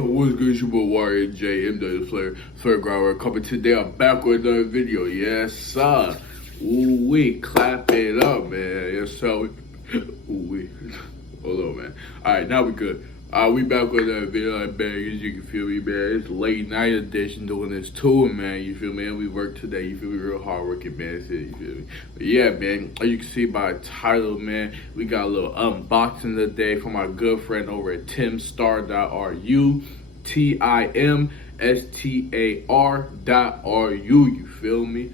Yo, what's good? It's your boy Warrior J, MW Player, third grower. Coming today, I'm back with another video. Yes, sir. Ooh, we clap it up, man. Yes, sir. Ooh, we. Hold on, man. All right, now we good. We back with another video, like, man, as you can feel me, man. It's late night edition doing this tour, man. You feel me? And we work today. You feel me? Real hard working, man. You feel me? But yeah, man. As you can see by the title, man, we got a little unboxing today from our good friend over at timstar.ru. TIMSTAR.RU. You feel me?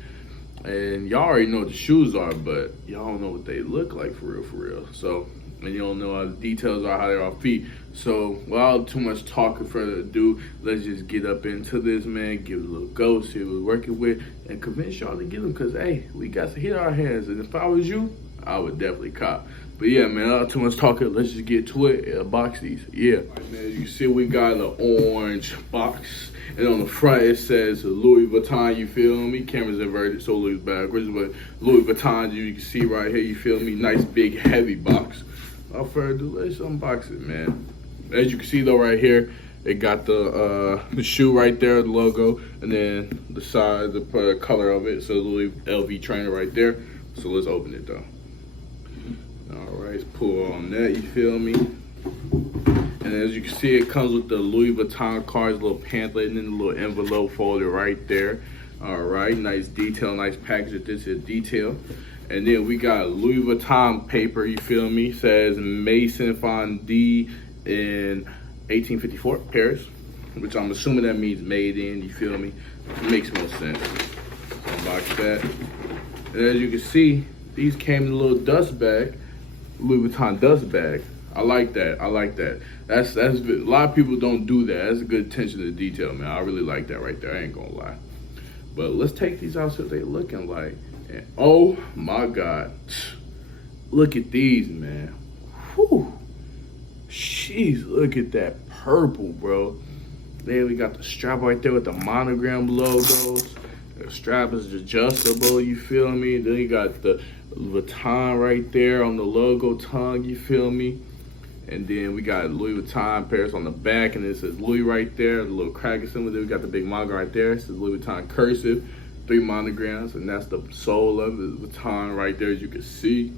And y'all already know what the shoes are, but y'all don't know what they look like for real. So, and you don't know how the details are, how they're on feet. So, without too much talking further ado, let's just get up into this, man. Give it a little go, see what we're working with, and convince y'all to get them. Because, hey, we got to hit our hands. And if I was you, I would definitely cop. But yeah, man, without too much talking, let's just get to it and box these. Yeah. All right, man, you see we got an orange box. And on the front, it says Louis Vuitton, you feel me? Camera's inverted, so Louis backwards. But Louis Vuitton, you can see right here, you feel me? Nice, big, heavy box. Without further ado, let's unbox it, man. As you can see, though, right here, it got the shoe right there, the logo, and then the side, the color of it. So Louis LV trainer right there. So let's open it, though. All right, let's pull on that, you feel me? And as you can see, it comes with the Louis Vuitton cards, little pamphlet, and then the little envelope folder right there. All right, nice detail, nice package. This is detail. And then we got Louis Vuitton paper, you feel me? Says Maison Fondé in 1854, Paris, which I'm assuming that means made in, you feel me? It makes more sense. Unbox that. And as you can see, these came in a little dust bag, Louis Vuitton dust bag. I like that. I like that. That's a lot of people don't do that. That's a good attention to detail, man. I really like that right there. I ain't gonna lie. But let's take these out, see what they looking like. And oh my God, look at these, man. Whew. Jeez, look at that purple, bro. Then we got the strap right there with the monogram logos. The strap is adjustable, you feel me? Then you got the Vuitton right there on the logo tongue, you feel me? And then we got Louis Vuitton Paris on the back, and it says Louis right there, the little cracker symbol. Then we got the big monogram right there. It says Louis Vuitton cursive, 3 monograms, and that's the sole of the Vuitton right there, as you can see.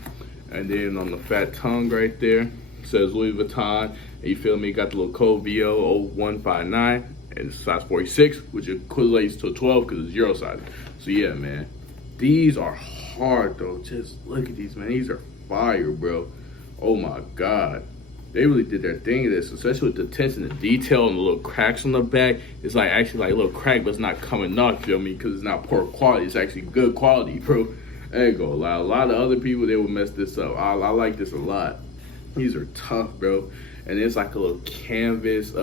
And then on the fat tongue right there, it says Louis Vuitton, and you feel me? Got the little code VO0159, and it's size 46, which equates to a 12 because it's Euro size. So yeah, man, these are hard though. Just look at these, man. These are fire, bro. Oh my God. They really did their thing in this, especially with the attention to detail and the little cracks on the back. It's like actually like a little crack, but it's not coming off, feel me? Because it's not poor quality. It's actually good quality, bro. I ain't gonna lie. A lot of other people, they would mess this up. I like this a lot. These are tough, bro. And it's like a little canvas,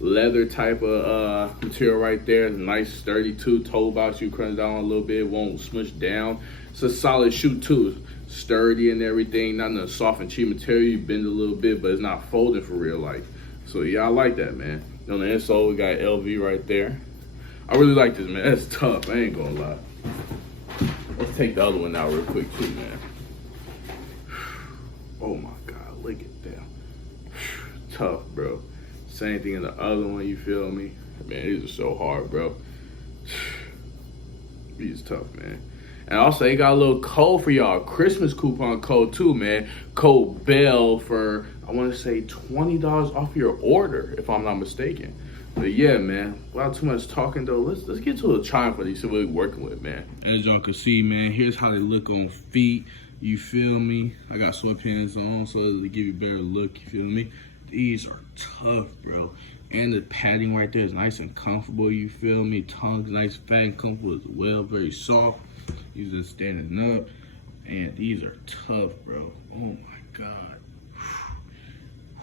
leather type of material right there. Nice sturdy too. Toe box, you crunch down a little bit, it won't smush down. It's a solid shoe too. Sturdy and everything, not in a soft and cheap material. You bend a little bit, but it's not folding for real life. So yeah, I like that, man. On the insole, we got LV right there. I really like this, man. That's tough. I ain't gonna lie. Let's take the other one out real quick too, man. Oh my God, look at that. Tough, bro. Same thing in the other one, you feel me? Man, these are so hard, bro. These tough, man. And also, they got a little code for y'all, Christmas coupon code too, man. Code BELL for, I want to say $20 off your order, if I'm not mistaken. But yeah, man, without too much talking though, let's get to the trying for these, see what we're working with, man. As y'all can see, man, here's how they look on feet. You feel me? I got sweatpants on, so to give you a better look, you feel me? These are tough, bro. And the padding right there is nice and comfortable, you feel me? Tongue's nice, fat, and comfortable as well, very soft. These are standing up, and these are tough, bro. Oh my God.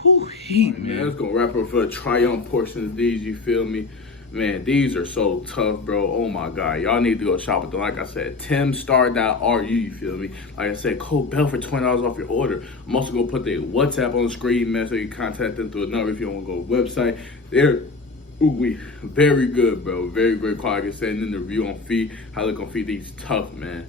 Whew, heat, right, man. Let's go wrap up for the try-on portion of these, you feel me? Man, these are so tough, bro. Oh my God. Y'all need to go shop with them. Like I said, timstar.ru, you feel me? Like I said, code BELL for $20 off your order. I'm also going to put their WhatsApp on the screen, man, so you can contact them through a number if you want to go to the website. They're very good, bro. Very great quality. I can send in the review on feet. How they look on feet, these tough, man.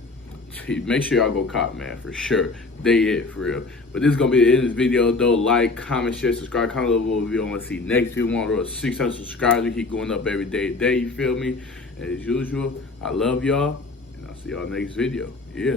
make sure y'all go cop, man, for sure. They it, for real. But this is gonna be the end of this video, though. Like, comment, share, subscribe, comment below if you want to see next video. We want to 600 subscribers. We keep going up every day, you feel me? As usual, I love y'all, and I'll see y'all next video. Yeah.